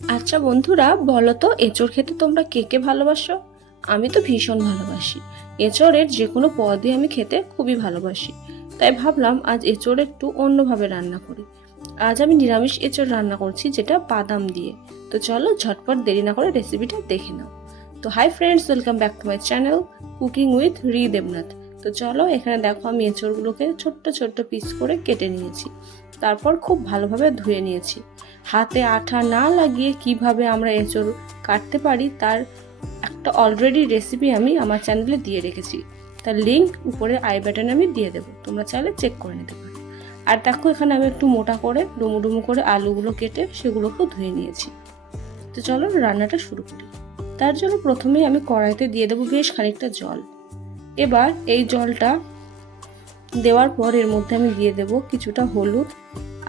আচ্ছা বন্ধুরা, বলো তো, এঁচড় খেতে তোমরা কে কে ভালোবাসো? আমি তো ভীষণ ভালোবাসি। এঁচড়ের যে কোনো পদই আমি খেতে খুবই ভালোবাসি। তাই ভাবলাম আজ এঁচড় একটু অন্যভাবে রান্না করি। আজ আমি নিরামিষ এঁচড় রান্না করছি যেটা বাদাম দিয়ে। তো চলো, ঝটপট দেরি না করে রেসিপিটা দেখে নাও। তো hi friends welcome back to my channel cooking with Ri Debnath. তো চলো এখানে দেখো আমি এঁচড়গুলোকে ছোট্ট ছোট্ট পিস করে কেটে নিয়েছি। তারপর খুব ভালোভাবে ধুয়ে নিয়েছি। হাতে আঠা না লাগিয়ে কীভাবে আমরা এঁচড় কাটতে পারি তার একটা অলরেডি রেসিপি আমি আমার চ্যানেলে দিয়ে রেখেছি। তার লিঙ্ক উপরে আই বাটনে আমি দিয়ে দেবো। তোমরা চাইলে চেক করে নিতে পারো। আর দেখো এখানে আমি একটু মোটা করে ডুমু ডুমু করে আলুগুলো কেটে সেগুলোকেও ধুয়ে নিয়েছি। তো চলো রান্নাটা শুরু করি। তার জন্য প্রথমেই আমি কড়াইতে দিয়ে দেবো বেশ খানিকটা জল। এবার এই জলটা দেওয়ার পর এর মধ্যে আমি দিয়ে দেবো কিছুটা হলুদ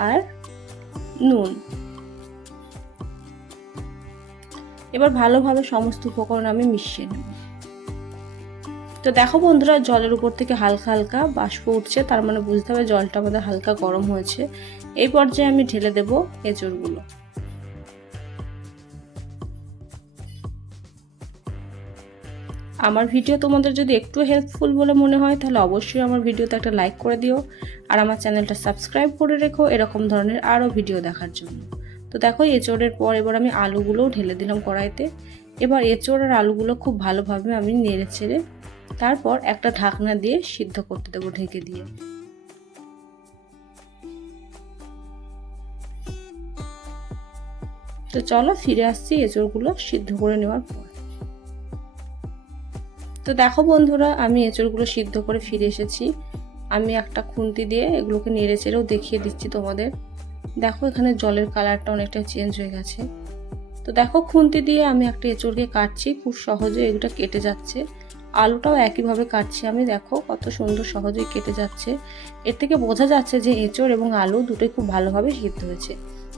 আর নুন। এবার ভালোভাবে সমস্ত উপকরণ আমি মিশিয়ে নেব। তো দেখো বন্ধুরা, জলের উপর থেকে হালকা হালকা বাষ্প উঠছে, তার মানে বুঝতে হবে জলটা আমাদের হালকা গরম হয়েছে। এই পর্যায়ে আমি ঢেলে দেব এঁচড়গুলো। আমার ভিডিও তোমাদের যদি একটু হেল্পফুল বলে মনে হয়, তাহলে অবশ্যই আমার ভিডিওতে একটা লাইক করে দিও। আর আমার চ্যানেলটা সাবস্ক্রাইব করে রেখো এরকম ধরনের আরও ভিডিও দেখার জন্য। তো দেখো, এঁচড়ের পর এবার আমি আলুগুলোও ঢেলে দিলাম কড়াইতে। এবার এঁচড় আর আলুগুলো খুব ভালোভাবে আমি নেড়ে ছেড়ে তারপর একটা ঢাকনা দিয়ে সিদ্ধ করতে দেবো ঢেকে দিয়ে। তো চলো, ফিরে আসছি এঁচড়গুলো সিদ্ধ করে নেওয়ার পর তো দেখো বন্ধুরা, আমি এঁচড়গুলো সিদ্ধ করে ফিরে এসেছি। আমি একটা খুন্তি দিয়ে এগুলোকে নেড়ে চেড়েও দেখিয়ে দিচ্ছি তোমাদের। দেখো এখানে জলের কালারটা অনেকটা চেঞ্জ হয়ে গেছে। তো দেখো খুন্তি দিয়ে আমি একটা এঁচড়কে কাটছি, খুব সহজে এগুলো কেটে যাচ্ছে। আলুটাও একইভাবে কাটছি আমি, দেখো কত সুন্দর সহজেই কেটে যাচ্ছে। এর থেকে বোঝা যাচ্ছে যে এঁচড় এবং আলু দুটোই খুব ভালোভাবে সিদ্ধ হয়েছে।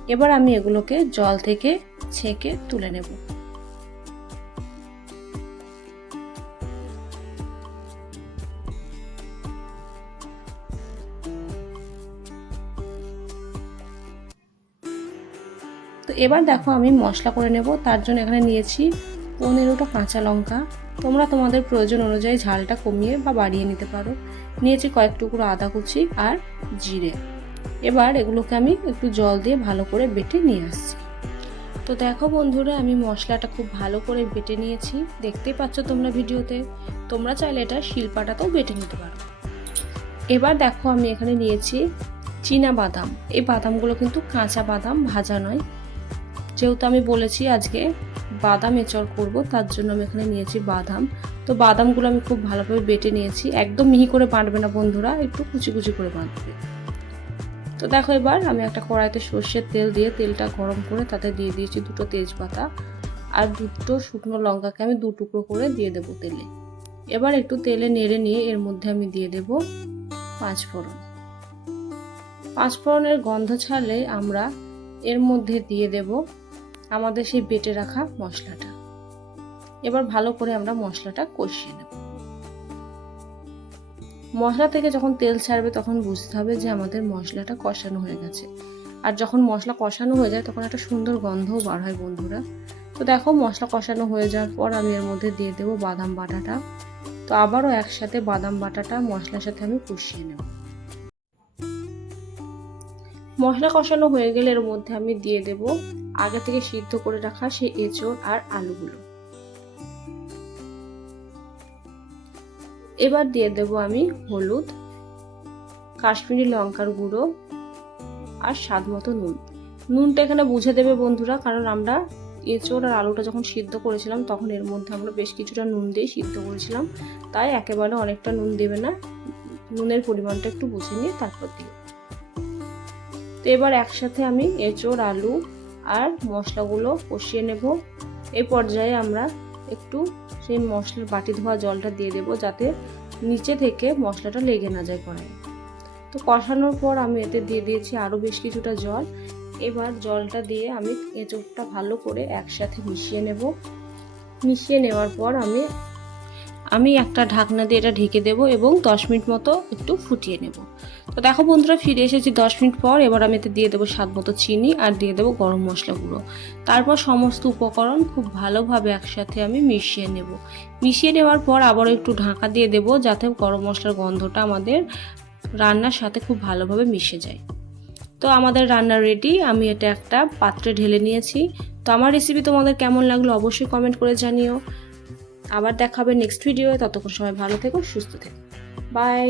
এবার আমি এগুলোকে জল থেকে ছেঁকে তুলে নেব। তো এবার দেখো আমি মশলা করে নেব। তার জন্য এখানে নিয়েছি পনেরোটা কাঁচা লঙ্কা। তোমরা তোমাদের প্রয়োজন অনুযায়ী ঝালটা কমিয়ে বা বাড়িয়ে নিতে পারো। নিয়েছি কয়েক টুকরো আদা কুচি আর জিরে। এবার এগুলোকে আমি একটু জল দিয়ে ভালো করে বেটে নিয়ে আসছি। তো দেখো বন্ধুরা, আমি মশলাটা খুব ভালো করে বেটে নিয়েছি। দেখতেই পাচ্ছ তোমরা ভিডিওতে। তোমরা চাইলে এটা শিলপাটাতেও বেটে নিতে পারো। এবার দেখো আমি এখানে নিয়েছি চীনা বাদাম। এই বাদামগুলো কিন্তু কাঁচা বাদাম, ভাজা নয়। যেহেতু আমি বলেছি আজকে বাদাম এচড় করব, তার জন্য আমি এখানে নিয়েছি বাদাম। তো বাদামগুলো আমি খুব ভালোভাবে বেটে নিয়েছি। একদম মিহি করে বাঁটবে না বন্ধুরা, একটু কুচি কুচি করে বাঁধবে। তো দেখো এবার আমি একটা কড়াইতে সর্ষের তেল দিয়ে তেলটা গরম করে তাতে দিয়ে দিয়েছি দুটো তেজপাতা আর দুটো শুকনো লঙ্কাকে আমি দু টুকরো করে দিয়ে দেবো তেলে। এবার একটু তেলে নেড়ে নিয়ে এর মধ্যে আমি দিয়ে দেব পাঁচ ফোড়ন পাঁচ ফোড়নের গন্ধ ছাড়লে আমরা এর মধ্যে দিয়ে দেব আমাদের সেই বেটে রাখা মশলাটা। এবার ভালো করে আমরা মশলাটা কষিয়ে নেব। মশলা থেকে যখন তেল ছাড়বে তখন বুঝতে হবে যে আমাদের মশলাটা কষানো হয়ে গেছে। আর যখন মশলা কষানো হয়ে যায় তখন একটা সুন্দর গন্ধও বার হয় বন্ধুরা। তো দেখো মশলা কষানো হয়ে যাওয়ার পর আমি এর মধ্যে দিয়ে দেবো বাদাম বাটাটা। তো আবারও একসাথে বাদাম বাটাটা মশলার সাথে আমি কষিয়ে নেব। মশলা কষানো হয়ে গেলে এর মধ্যে আমি দিয়ে দেব আগে থেকে সিদ্ধ করে রাখা সেই এঁচড় আর আলুগুলো। এবার দিয়ে দেব আমি হলুদ, কাশ্মীরি লঙ্কার গুঁড়ো আর স্বাদ মতো নুন। নুনটা এখানে বুঝে দেবে বন্ধুরা, কারণ আমরা এঁচড় আর আলুটা যখন সিদ্ধ করেছিলাম, তখন এর মধ্যে আমরা বেশ কিছুটা নুন দিয়ে সিদ্ধ করেছিলাম। তাই একেবারে অনেকটা নুন দেবে না। নুনের পরিমাণটা একটু বুঝে নিয়ে তারপর দিও। তো এবার একসাথে আমি এঁচড়, আলু আর মশলাগুলো কষিয়ে নেব। এই পর্যায়ে আমরা একটু সেই মশলার বাটি ধোয়া জলটা দিয়ে দেব যাতে নিচে থেকে মশলাটা লেগে না যায় কড়াইয়ে। তো কষানোর পর আমি এতে দিয়ে দিয়েছি আরও বেশ কিছুটা জল। এবার জলটা দিয়ে আমি এঁচড়টা ভালো করে একসাথে মিশিয়ে নেব। মিশিয়ে নেওয়ার পর আমি আমি একটা ঢাকনা দিয়ে এটা ঢেকে দেবো এবং দশ মিনিট মতো একটু ফুটিয়ে নেব। তো দেখো বন্ধুরা, ফিরে এসেছি দশ মিনিট পর। এবার আমি এতে দিয়ে দেবো স্বাদ মতো চিনি আর দিয়ে দেবো গরম মশলা গুঁড়ো। তারপর সমস্ত উপকরণ খুব ভালোভাবে একসাথে আমি মিশিয়ে নেব। মিশিয়ে নেওয়ার পর আবারও একটু ঢাকা দিয়ে দেব যাতে গরম মশলার গন্ধটা আমাদের রান্নার সাথে খুব ভালোভাবে মিশে যায়। তো আমাদের রান্না রেডি আমি এটা একটা পাত্রে ঢেলে নিয়েছি। তো আমার রেসিপি তোমাদের কেমন লাগল অবশ্যই কমেন্ট করে জানিও। আবার দেখা হবে নেক্সট ভিডিও ততক্ষণ সময় ভালো থেকো সুস্থ থেকো। বাই